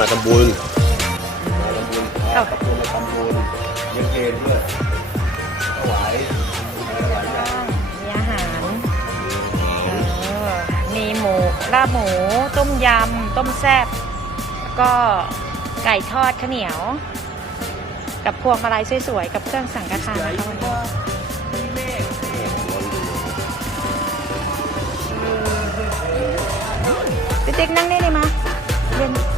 มาทำบุญมาทำบุญครับขอบคุณมาทำบุญเลี้ยงเพลด้วยถวายถวายญาติมีอาหารเออมีหมูลาบหมู ต้มยำ ต้มแซ่บแล้วก็ไก่ทอดข้าวเหนียว กับพวงมาลัยสวยๆ กับเครื่องสังฆทานนะคะวันนี้พี่ติ๊กนั่งได้เลยมะเรียน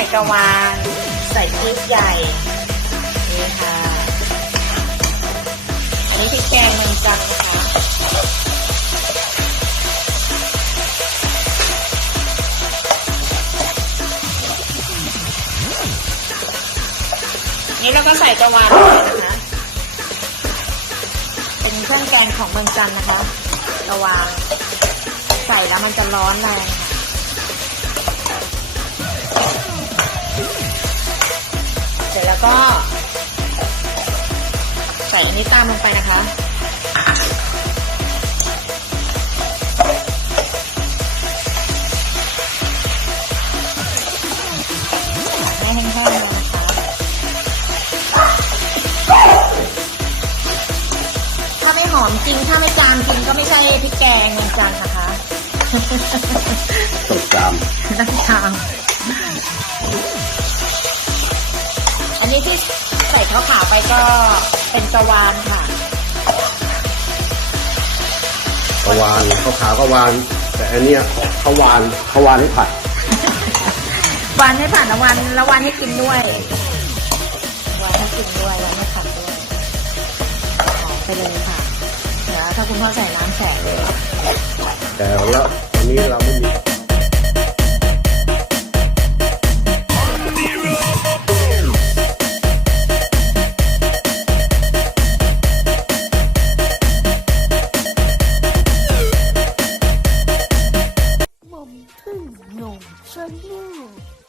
ส่กระวาน ใส่พริกใหญ่ นี่ค่ะ อันนี้พริกแกงเมืองจันนะคะนี่เราก็ใส่กระวานเลยนะคะ เป็นเครื่องแกงของเมืองจันนะคะกระวานใส่แล้วมันจะร้อนแรงค่ะ แล้วก็ใส่อันนี้ตามลงไปนะคะ ให้แห้งๆเลยนะคะถ้าไม่หอมจริง ถ้าไม่จามจริงก็ไม่ใช่พริกแกงเมืองจันทร์นะคะต้องจามน้ำชามอันนี้ที่ ใส่ข้าวขาวไปก็เป็นกระวานค่ะกวานข้าวขาวกวาน แต่อันเนี้ยข้าววานข้าววานให้ผัดวานให้ผ่านละวันละวันให้กินด้วยวานให้กินด้วยวานให้ผัดด้วยหอมไปเลยค่ะเดี๋ยวถ้าคุณพ่อใส่น้ำแข็งเลยแต่แล้วอันนี้เราไม่มี หม่